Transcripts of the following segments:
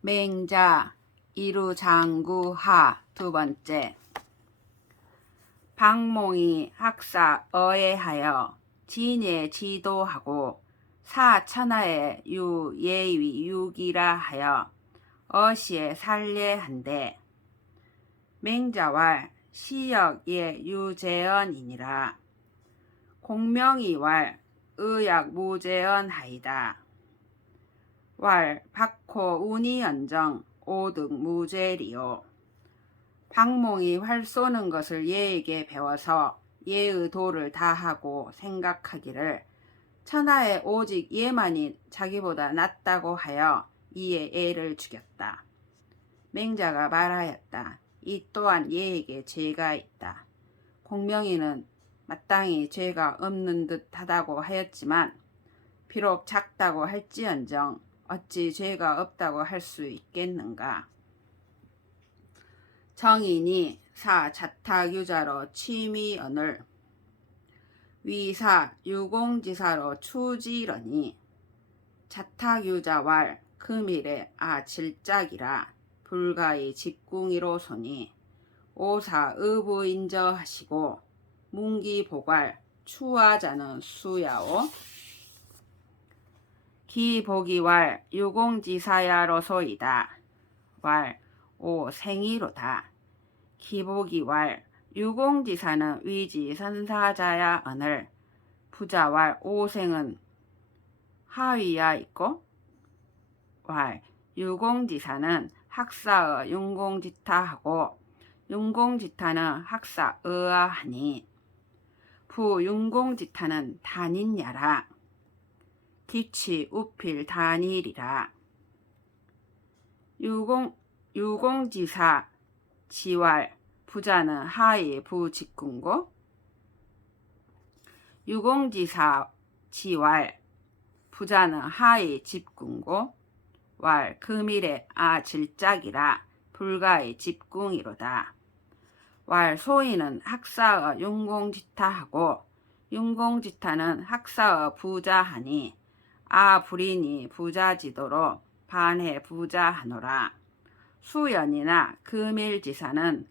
맹자 이루장구하 두 번째. 박몽이 학사 어애하여 진예 지도하고 사천하에 유예위 유기라 하여 어시에 살례한데 맹자왈 시역예 유재언이니라. 공명이왈 의약 무재언하이다. 왈 박호 운이연정 오득 무죄리요. 박몽이 활 쏘는 것을 얘에게 배워서 얘의 도를 다하고 생각하기를 천하에 오직 얘만이 자기보다 낫다고 하여 이에 애를 죽였다. 맹자가 말하였다. 이 또한 얘에게 죄가 있다. 공명이는 마땅히 죄가 없는 듯 하다고 하였지만 비록 작다고 할지언정 어찌 죄가 없다고 할 수 있겠는가. 정인이 사 자탁유자로 취미언을 위사 유공지사로 추지러니 자탁유자왈 금일에 질짝이라 불가의 직궁이로소니 오사 의부인저하시고 문기보괄 추하자는 수야오 기보기왈 유공지사야로소이다. 왈 오 생이로다. 기보기왈 유공지사는 위지선사자야 언을 부자왈 오생은 하위야 있고 왈 유공지사는 학사의 윤공지타하고 윤공지타는 학사의아 하니 부윤공지타는 단인야라. 기치 우필 단일이라. 유공지사 지왈 부자는 하위 부직군고 유공지사 지왈 부자는 하위 집군고 왈 금일에 질짝이라 불가의 집궁이로다. 왈 소인은 학사의 윤공지타하고 윤공지타는 학사의 부자하니 불인이 부자지도로 반해 부자하노라. 수연이나 금일지사는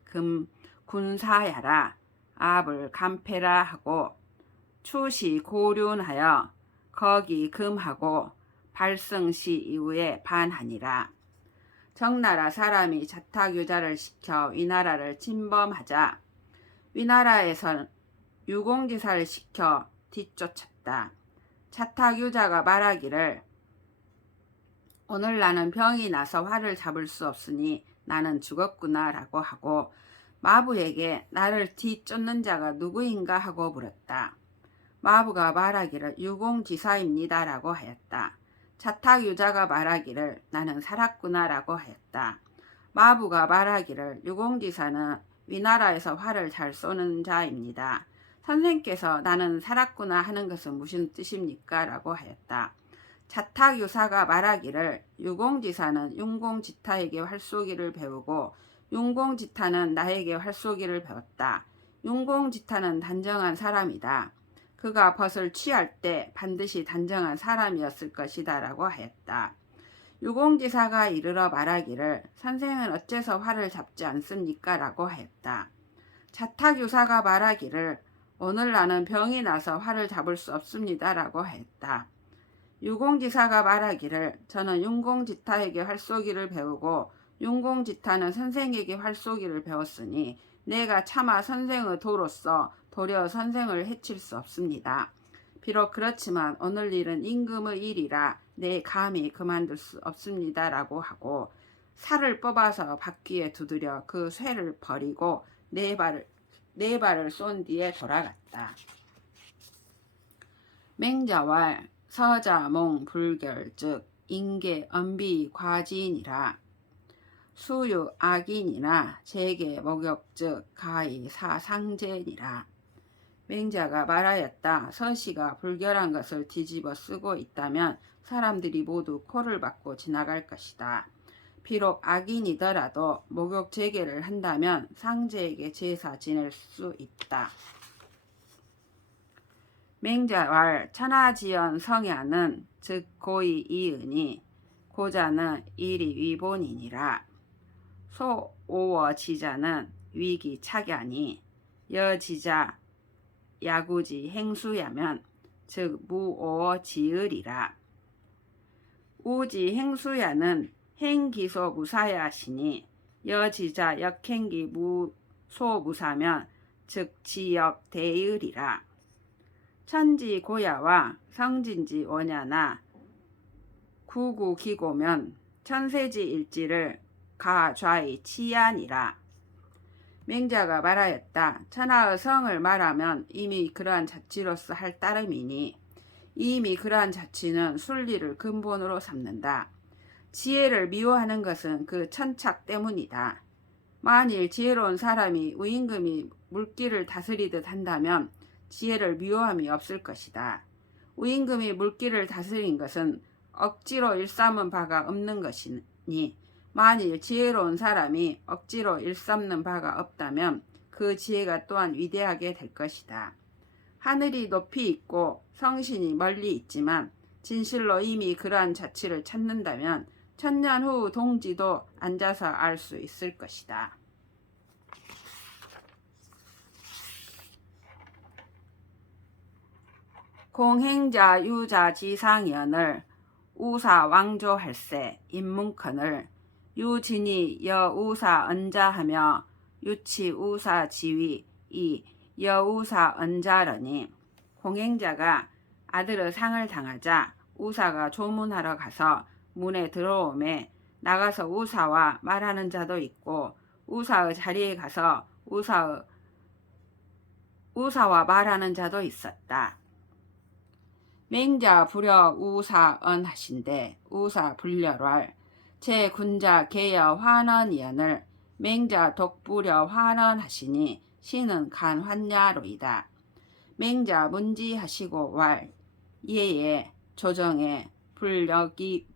군사야라 압을 간패라 하고 추시 고륜하여 거기 금하고 발승시 이후에 반하니라. 정나라 사람이 자탁유자를 시켜 위나라를 침범하자 위나라에선 유공지사를 시켜 뒤쫓았다. 자탁유자가 말하기를 오늘 나는 병이 나서 화를 잡을 수 없으니 나는 죽었구나 라고 하고 마부에게 나를 뒤쫓는 자가 누구인가 하고 물었다. 마부가 말하기를 유공지사입니다 라고 하였다. 자탁유자가 말하기를 나는 살았구나 라고 하였다. 마부가 말하기를 유공지사는 위나라에서 활을 잘 쏘는 자입니다. 선생께서 나는 살았구나 하는 것은 무슨 뜻입니까? 라고 하였다. 자탁유사가 말하기를 유공지사는 윤공지타에게 활쏘기를 배우고 윤공지타는 나에게 활쏘기를 배웠다. 윤공지타는 단정한 사람이다. 그가 벗을 취할 때 반드시 단정한 사람이었을 것이다 라고 하였다. 유공지사가 이르러 말하기를 선생은 어째서 활을 잡지 않습니까? 라고 하였다. 자탁유사가 말하기를 오늘 나는 병이 나서 활을 잡을 수 없습니다 라고 하였다. 유공지사가 말하기를 저는 윤공지타에게 활쏘기를 배우고 윤공지타는 선생에게 활쏘기를 배웠으니 내가 차마 선생의 도로서 도려 선생을 해칠 수 없습니다. 비록 그렇지만 오늘 일은 임금의 일이라 내 감히 그만둘 수 없습니다 라고 하고 살을 뽑아서 바퀴에 두드려 그 쇠를 버리고 네 발을 쏜 뒤에 돌아갔다. 맹자왈 서자몽 불결 즉 인계 엄비 과진이라. 수유 악인이나 재계 목욕 즉 가히 사상제니라. 맹자가 말하였다. 서시가 불결한 것을 뒤집어 쓰고 있다면 사람들이 모두 코를 박고 지나갈 것이다. 비록 악인이더라도 목욕 재계를 한다면 상제에게 제사 지낼 수 있다. 맹자왈 천하지연 성야는 즉 고의 이은이 고자는 일이 위본이니라. 소오어지자는 위기 착야니 여지자 야구지 행수야면 즉 무오어지으리라. 우지 행수야는 행기소 무사야시니 여지자 역행기 무소무사면 즉 지역 대의리라. 천지 고야와 성진지 원야나 구구기고면 천세지 일지를 가좌의 치안이라. 맹자가 말하였다. 천하의 성을 말하면 이미 그러한 자치로서 할 따름이니 이미 그러한 자치는 순리를 근본으로 삼는다. 지혜를 미워하는 것은 그 천착 때문이다. 만일 지혜로운 사람이 우임금이 물기를 다스리듯 한다면 지혜를 미워함이 없을 것이다. 우임금이 물기를 다스린 것은 억지로 일삼은 바가 없는 것이니 만일 지혜로운 사람이 억지로 일삼는 바가 없다면 그 지혜가 또한 위대하게 될 것이다. 하늘이 높이 있고 성신이 멀리 있지만 진실로 이미 그러한 자치를 찾는다면 천년 후 동지도 앉아서 알 수 있을 것이다. 공행자 유자 지상연을 우사 왕조할세 인문컨을 유진이 여우사 언자하며 유치 우사 지위 이 여우사 언자러니. 공행자가 아들의 상을 당하자 우사가 조문하러 가서 문에 들어오매 나가서 우사와 말하는 자도 있고 우사의 자리에 가서 우사와 말하는 자도 있었다. 맹자 불여 우사 언하신데 우사 불려랄 제 군자 개여 환원이언을 맹자 독불여 환원하시니 시는 간 환야로이다. 맹자 문지하시고 왈 예에 조정에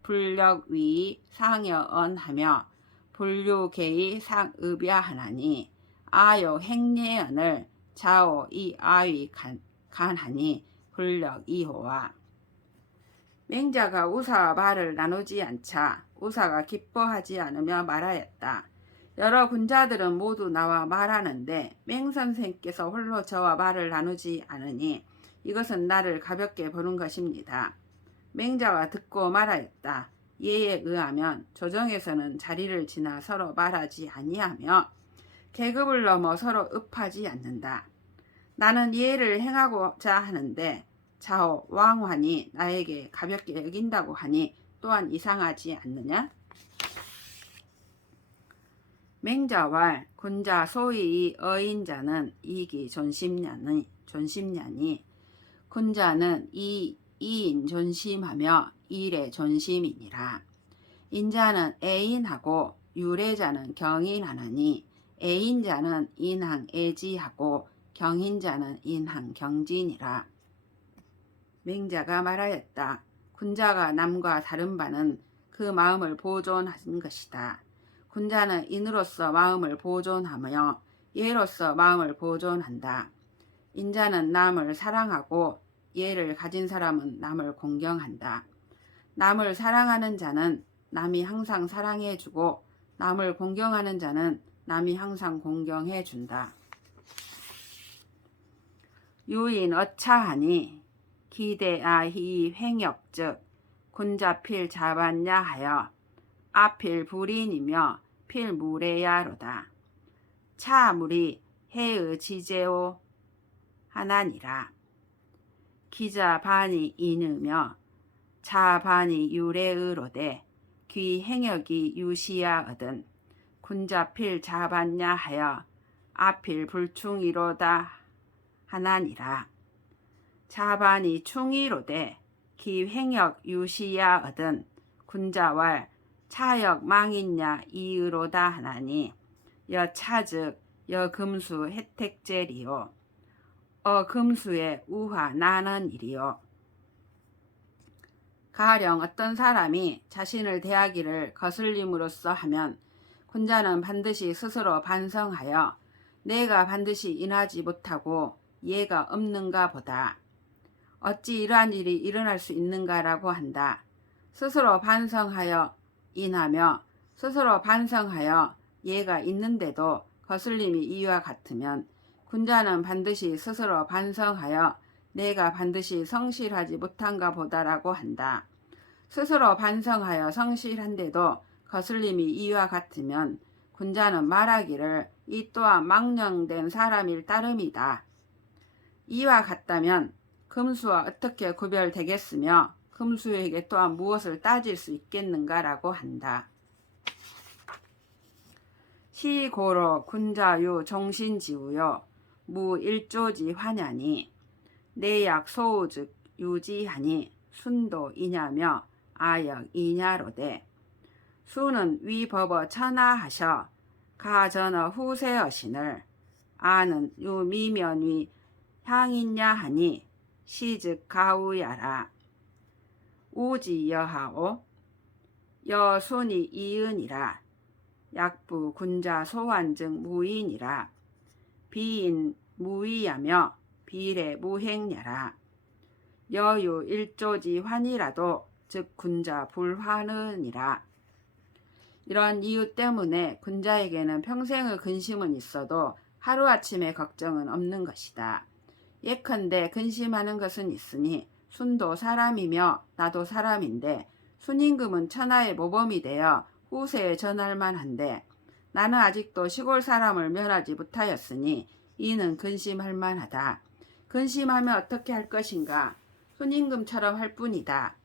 불력위 상여 언하며 불류계의 상읍야하나니 아요 행례언을 자오 이 아위 간하니 불력 2호와. 맹자가 우사와 말을 나누지 않자 우사가 기뻐하지 않으며 말하였다. 여러 군자들은 모두 나와 말하는데 맹선생께서 홀로 저와 말을 나누지 않으니 이것은 나를 가볍게 보는 것입니다. 맹자가 듣고 말하였다. 예에 의하면 조정에서는 자리를 지나 서로 말하지 아니하며 계급을 넘어 서로 읍하지 않는다. 나는 예를 행하고자 하는데 자오 왕환이 나에게 가볍게 여긴다고 하니 또한 이상하지 않느냐? 맹자왈 군자 소위 어인자는 이기 존심냐니 군자는 이인 존심하며 일에 존심이니라. 인자는 애인하고 유래자는 경인하느니 애인자는 인항 애지하고 경인자는 인항 경진이라. 맹자가 말하였다. 군자가 남과 다른 바는 그 마음을 보존하는 것이다. 군자는 인으로서 마음을 보존하며 예로서 마음을 보존한다. 인자는 남을 사랑하고 예를 가진 사람은 남을 공경한다. 남을 사랑하는 자는 남이 항상 사랑해주고 남을 공경하는 자는 남이 항상 공경해준다. 유인 어차하니 기대아히 횡역즉 군자필 자반야 하여 아필 불인이며 필무례야로다. 차물이 해의 지제오 하나니라. 기자 반이 인으며 자 반이 유례의로되 귀 행역이 유시야 얻은 군자필 자반야 하여 아필 불충이로다 하나니라. 자반이 충이로되 기 횡역 유시야 얻은 군자왈 차역 망인냐 이의로다 하나니 여차즉 여금수 혜택제리요 어금수의 우화 나는 일이요. 가령 어떤 사람이 자신을 대하기를 거슬림으로써 하면 군자는 반드시 스스로 반성하여 내가 반드시 인하지 못하고 예가 없는가 보다. 어찌 이러한 일이 일어날 수 있는가라고 한다. 스스로 반성하여 인하며 스스로 반성하여 예가 있는데도 거슬림이 이와 같으면 군자는 반드시 스스로 반성하여 내가 반드시 성실하지 못한가 보다라고 한다. 스스로 반성하여 성실한데도 거슬림이 이와 같으면 군자는 말하기를 이 또한 망령된 사람일 따름이다. 이와 같다면 금수와 어떻게 구별되겠으며 금수에게 또한 무엇을 따질 수 있겠는가라고 한다. 시고로 군자유 정신지우요 무일조지 환야니 내약 소우즉 유지하니 순도 이냐며 아역 이냐로되 수는 위법어 천하하셔 가전어 후세어신을 아는 유미면위 향인냐 하니 시즉 가우야라. 우지여하오 여순이 이은이라 약부 군자 소환증 무인이라 비인 무위하며 비례 무행야라. 여유 일조지 환이라도 즉 군자 불환은이라. 이런 이유 때문에 군자에게는 평생의 근심은 있어도 하루아침의 걱정은 없는 것이다. 예컨대 근심하는 것은 있으니 순도 사람이며 나도 사람인데 순임금은 천하의 모범이 되어 후세에 전할 만한데 나는 아직도 시골 사람을 면하지 못하였으니 이는 근심할 만하다. 근심하면 어떻게 할 것인가? 순임금처럼 할 뿐이다.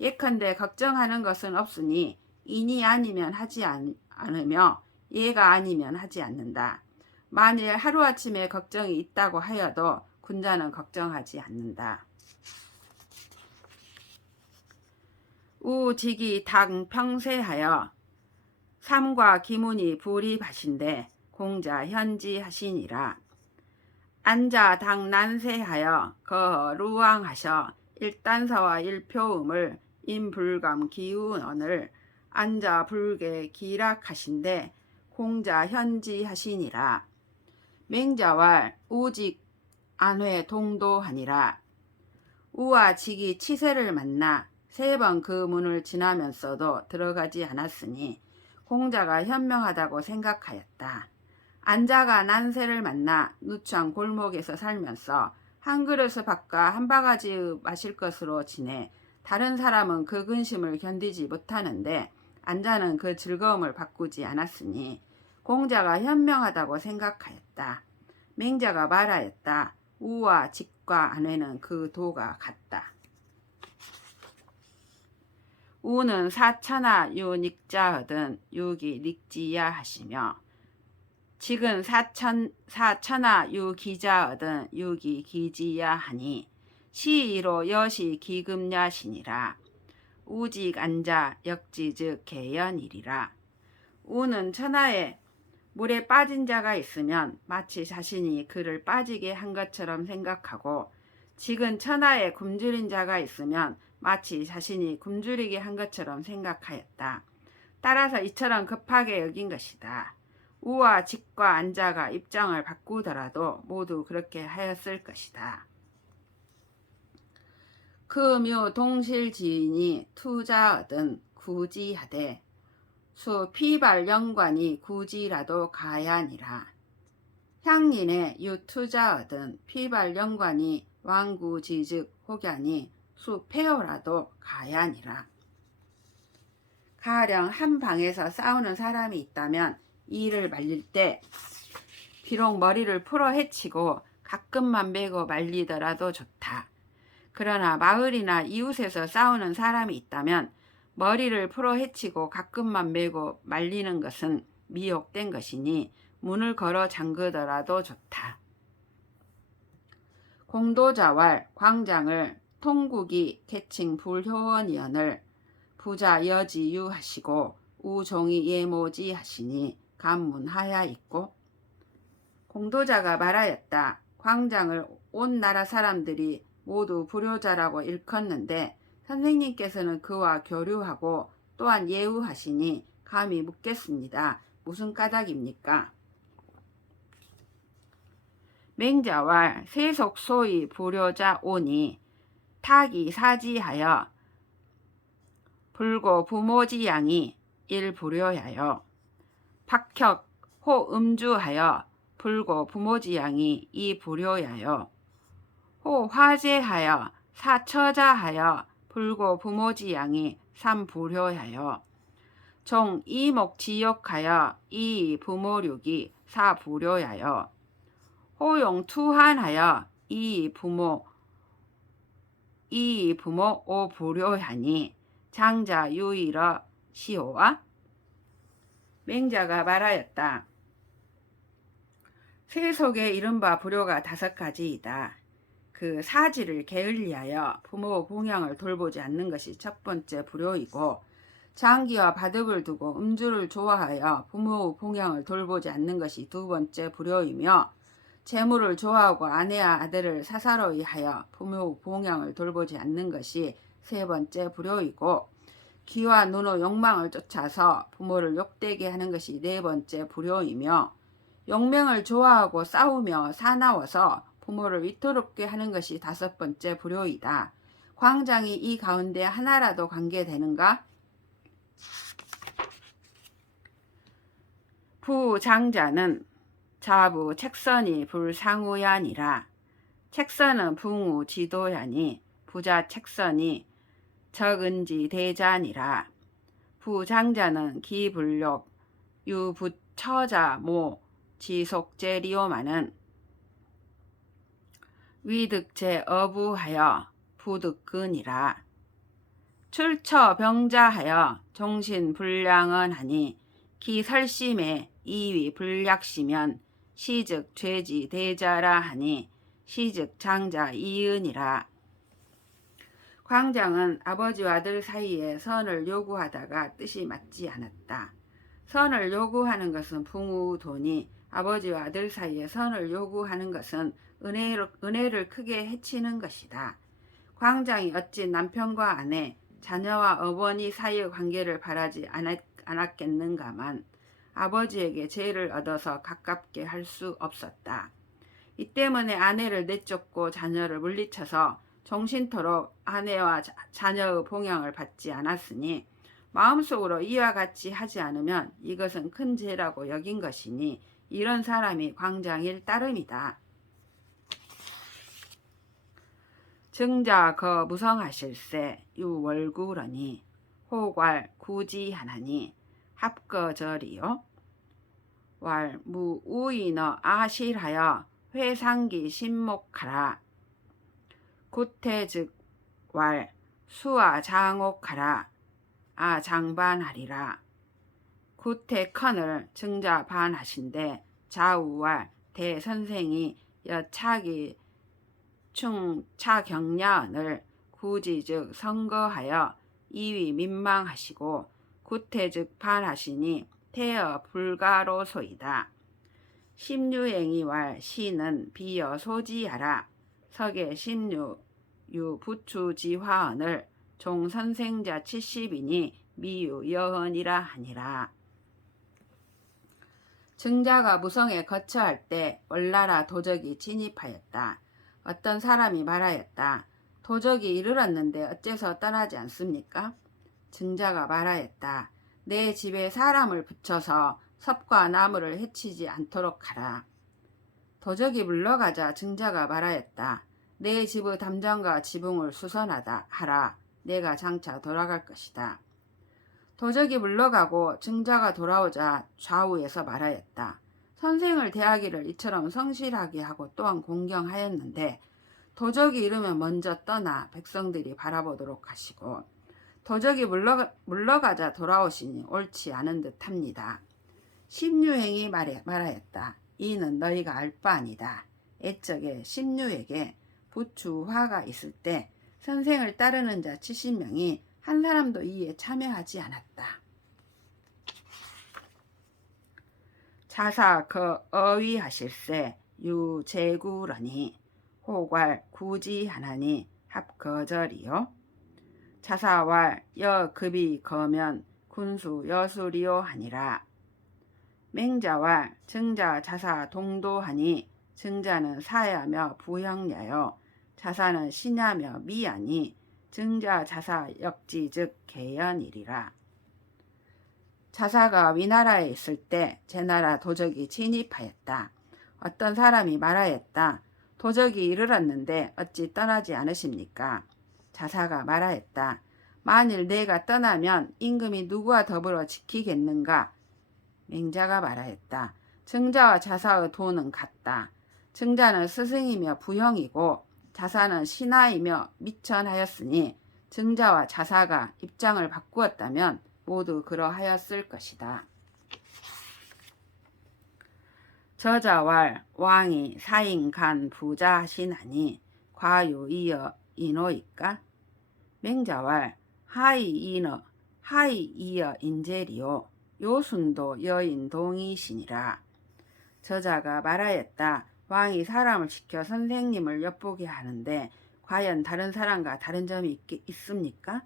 예컨대 걱정하는 것은 없으니 인이 아니면 하지 않으며 예가 아니면 하지 않는다. 만일 하루아침에 걱정이 있다고 하여도 군자는 걱정하지 않는다. 우직이 당평세하여 삼과 기문이 불이밭인데 공자 현지하시니라. 안자 당난세하여 거허 루왕하셔 일단서와 일표음을 인불감 기운언을 안자 불계 기락하신데 공자 현지하시니라. 맹자왈 우직 안회 동도하니라. 우와 직이 치세를 만나 3번 그 문을 지나면서도 들어가지 않았으니 공자가 현명하다고 생각하였다. 안자가 난세를 만나 누창 골목에서 살면서 한 그릇을 밥과 한 바가지 마실 것으로 지내 다른 사람은 그 근심을 견디지 못하는데 안자는 그 즐거움을 바꾸지 않았으니 공자가 현명하다고 생각하였다. 맹자가 말하였다. 우와 직과 안회는 그 도가 같다. 우는 사천하 유닉자하든 유기 닉지야 하시며 직은 사천하 유기자하든 유기 기지야 하니 시이로 여시 기금야시니라. 우직 안자 역지즉 개연이리라. 우는 천하에 물에 빠진 자가 있으면 마치 자신이 그를 빠지게 한 것처럼 생각하고 직은 천하에 굶주린 자가 있으면 마치 자신이 굶주리게 한 것처럼 생각하였다. 따라서 이처럼 급하게 여긴 것이다. 우와 직과 안자가 입장을 바꾸더라도 모두 그렇게 하였을 것이다. 금유 동실지인이 투자하든 구지하되 수 피발 영관이 구지라도 가야니라. 향인의 유투자하든 피발 영관이 왕구지즉 혹야니 수 폐허라도 가야니라. 가령 한 방에서 싸우는 사람이 있다면 이를 말릴 때 비록 머리를 풀어 헤치고 가끔만 베고 말리더라도 좋다. 그러나 마을이나 이웃에서 싸우는 사람이 있다면 머리를 풀어 헤치고 가끔만 메고 말리는 것은 미혹된 것이니 문을 걸어 잠그더라도 좋다. 공도자왈 광장을 통국이 개칭 불효원이언을 부자 여지유 하시고 우종이 예모지 하시니 간문하야 있고. 공도자가 말하였다. 광장을 온 나라 사람들이 모두 불효자라고 일컫는데 선생님께서는 그와 교류하고 또한 예우하시니 감히 묻겠습니다. 무슨 까닭입니까? 맹자왈 세속소위 불효자 오니 타기 사지하여 불고 부모지양이 일불효야요. 박혁 호음주하여 불고 부모지양이 이불효야요. 호화재하여 사처자하여 불고 부모지양이 삼불효야요. 종 이목지욕하여 이부모륙이 사불효야요. 호용투한하여 이부모 오불효하니 장자 유일어 시오와. 맹자가 말하였다. 세속에 이른바 불효가 5가지이다. 그 사지를 게을리하여 부모 봉양을 돌보지 않는 것이 첫 번째 불효이고, 장기와 바둑을 두고 음주를 좋아하여 부모 봉양을 돌보지 않는 것이 두 번째 불효이며, 재물을 좋아하고 아내와 아들을 사사로이 하여 부모 봉양을 돌보지 않는 것이 세 번째 불효이고, 귀와 눈의 욕망을 쫓아서 부모를 욕되게 하는 것이 네 번째 불효이며, 용명을 좋아하고 싸우며 사나워서 부모를 위태롭게 하는 것이 5번째 불효이다. 광장이 이 가운데 하나라도 관계되는가? 부장자는 자부 책선이 불상우야니라. 책선은 붕우 지도야니 부자 책선이 적은지 대자니라. 부장자는 기불욕 유부처자 모 지속제리오마는 위득제 어부하여 부득근이라. 출처 병자하여 정신불량은 하니 기설심에 이위 불약시면 시즉 죄지 대자라 하니 시즉 장자 이은이라. 광장은 아버지와 아들 사이에 선을 요구하다가 뜻이 맞지 않았다. 선을 요구하는 것은 붕우도니 아버지와 아들 사이에 선을 요구하는 것은 은혜를 크게 해치는 것이다. 광장이 어찌 남편과 아내, 자녀와 어머니 사이의 관계를 바라지 않았겠는가만 아버지에게 죄를 얻어서 가깝게 할 수 없었다. 이 때문에 아내를 내쫓고 자녀를 물리쳐서 정신토록 아내와 자녀의 봉양을 받지 않았으니 마음속으로 이와 같이 하지 않으면 이것은 큰 죄라고 여긴 것이니 이런 사람이 광장일 따름이다. 증자 거 무성하실세 유월구러니 호괄 구지하나니 합거절이요. 왈 무우이너 아실하여 회상기 신목하라. 구태즉 왈 수아 장옥하라. 장반하리라. 구태컨을 증자 반하신데 좌우왈 대선생이 여차기 충차경야언을 구지즉 선거하여 이위 민망하시고 구태즉 반하시니 태어 불가로소이다. 십류행이왈 시는 비여 소지하라. 석의 십류 유부추지화언을 종선생자 70이니 미유 여헌이라 하니라. 증자가 무성에 거처할 때 월나라 도적이 진입하였다. 어떤 사람이 말하였다. 도적이 이르렀는데 어째서 떠나지 않습니까? 증자가 말하였다. 내 집에 사람을 붙여서 섭과 나무를 해치지 않도록 하라. 도적이 물러가자 증자가 말하였다. 내 집의 담장과 지붕을 수선하다 하라. 내가 장차 돌아갈 것이다. 도적이 물러가고 증자가 돌아오자 좌우에서 말하였다. 선생을 대하기를 이처럼 성실하게 하고 또한 공경하였는데 도적이 이르면 먼저 떠나 백성들이 바라보도록 하시고 도적이 물러가자 돌아오시니 옳지 않은 듯합니다. 십류행이 말하였다. 이는 너희가 알 바 아니다. 옛적에 십류에게 부추화가 있을 때 선생을 따르는 자 70명이 한 사람도 이에 참여하지 않았다. 자사 그 어위하실세 유제구러니 호괄 구지하나니 합거절이요. 자사왈 여급이 거면 군수 여수리요 하니라. 맹자왈 증자 자사 동도하니 증자는 사야며 부형야요 자사는 신야며 미하니 증자 자사 역지 즉 개연이리라. 자사가 위나라에 있을 때 제 나라 도적이 진입하였다. 어떤 사람이 말하였다. 도적이 이르렀는데 어찌 떠나지 않으십니까? 자사가 말하였다. 만일 내가 떠나면 임금이 누구와 더불어 지키겠는가? 맹자가 말하였다. 증자와 자사의 도는 같다. 증자는 스승이며 부형이고 자사는 신하이며 미천하였으니 증자와 자사가 입장을 바꾸었다면 모두 그러하였을 것이다. 저자왈 왕이 사인간 부자하시나니 과유이어 인호이까? 맹자왈 하이이어 인재리요 요순도 여인 동이시니라. 저자가 말하였다. 왕이 사람을 시켜 선생님을 엿보게 하는데 과연 다른 사람과 다른 점이 있습니까?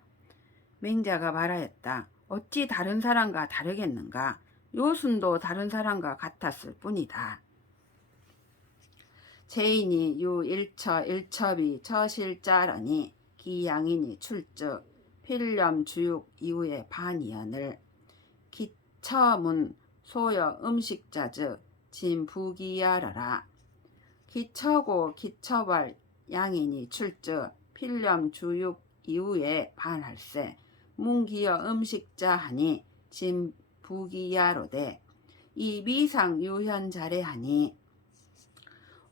맹자가 말하였다. 어찌 다른 사람과 다르겠는가? 요순도 다른 사람과 같았을 뿐이다. 제인이 유 일처 일첩이 처실자라니 기양인이 출즉 필렴 주육 이후에 반이언을 기처문 소여 음식자즉 진부기야라라. 기처고 기처발 양인이 출즉 필렴 주육 이후에 반할세 문기여 음식자 하니 진부기야로되 이 미상 유현자래하니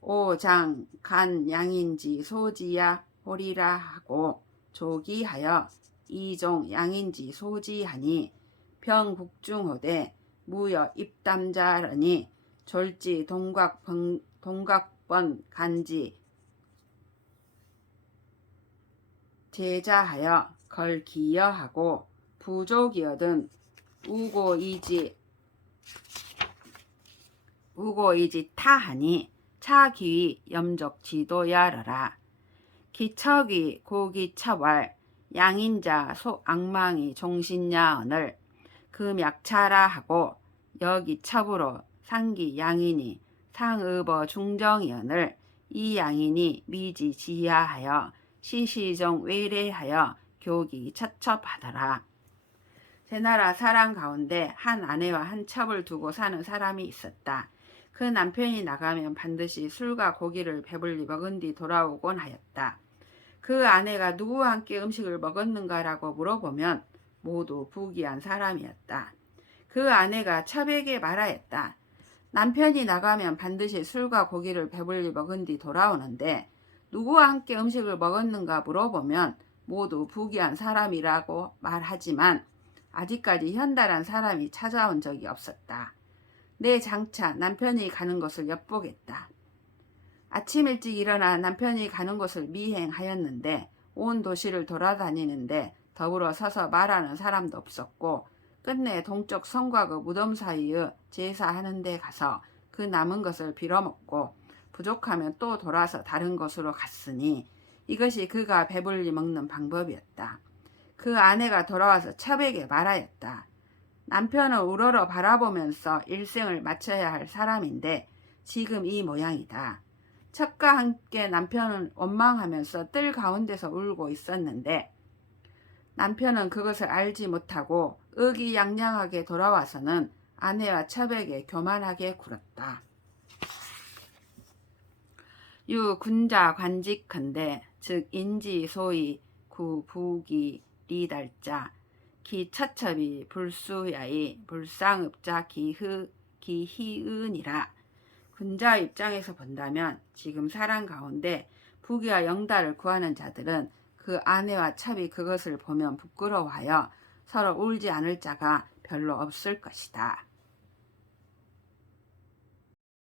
오장 간 양인지 소지야 호리라 하고 조기하여 이종 양인지 소지하니 병국중호대 무여 입담자라니 졸지 동각번 간지 제자하여 걸기여하고 부족이여든 우고이지 타하니 차기위 염적지도야라라. 기척이 고기처왈 양인자 소악망이 종신야언을 금약차라 하고 여기 첩으로 상기 양인이 상의버 중정이언을 이 양인이 미지지야하여 시시정 외래하여 교기 첩첩하더라. 제 나라 사람 가운데 한 아내와 한 첩을 두고 사는 사람이 있었다. 그 남편이 나가면 반드시 술과 고기를 배불리 먹은 뒤 돌아오곤 하였다. 그 아내가 누구와 함께 음식을 먹었는가라고 물어보면 모두 부귀한 사람이었다. 그 아내가 첩에게 말하였다. 남편이 나가면 반드시 술과 고기를 배불리 먹은 뒤 돌아오는데 누구와 함께 음식을 먹었는가 물어보면 모두 부귀한 사람이라고 말하지만 아직까지 현달한 사람이 찾아온 적이 없었다. 내 장차 남편이 가는 곳을 엿보겠다. 아침 일찍 일어나 남편이 가는 곳을 미행하였는데 온 도시를 돌아다니는데 더불어 서서 말하는 사람도 없었고 끝내 동쪽 성과 그 무덤 사이의 제사하는 데 가서 그 남은 것을 빌어먹고 부족하면 또 돌아서 다른 곳으로 갔으니 이것이 그가 배불리 먹는 방법이었다. 그 아내가 돌아와서 첩에게 말하였다. 남편을 우러러 바라보면서 일생을 마쳐야 할 사람인데 지금 이 모양이다. 첩과 함께 남편은 원망하면서 뜰 가운데서 울고 있었는데 남편은 그것을 알지 못하고 의기양양하게 돌아와서는 아내와 첩에게 교만하게 굴었다. 유 군자 관직컨대 즉 인지 소위 구부기 리달자 기 처첩이 불수야이 불상읍자 기희은이라. 군자 입장에서 본다면 지금 사람 가운데 부귀와 영달을 구하는 자들은 그 아내와 첩이 그것을 보면 부끄러워하여 서로 울지 않을 자가 별로 없을 것이다.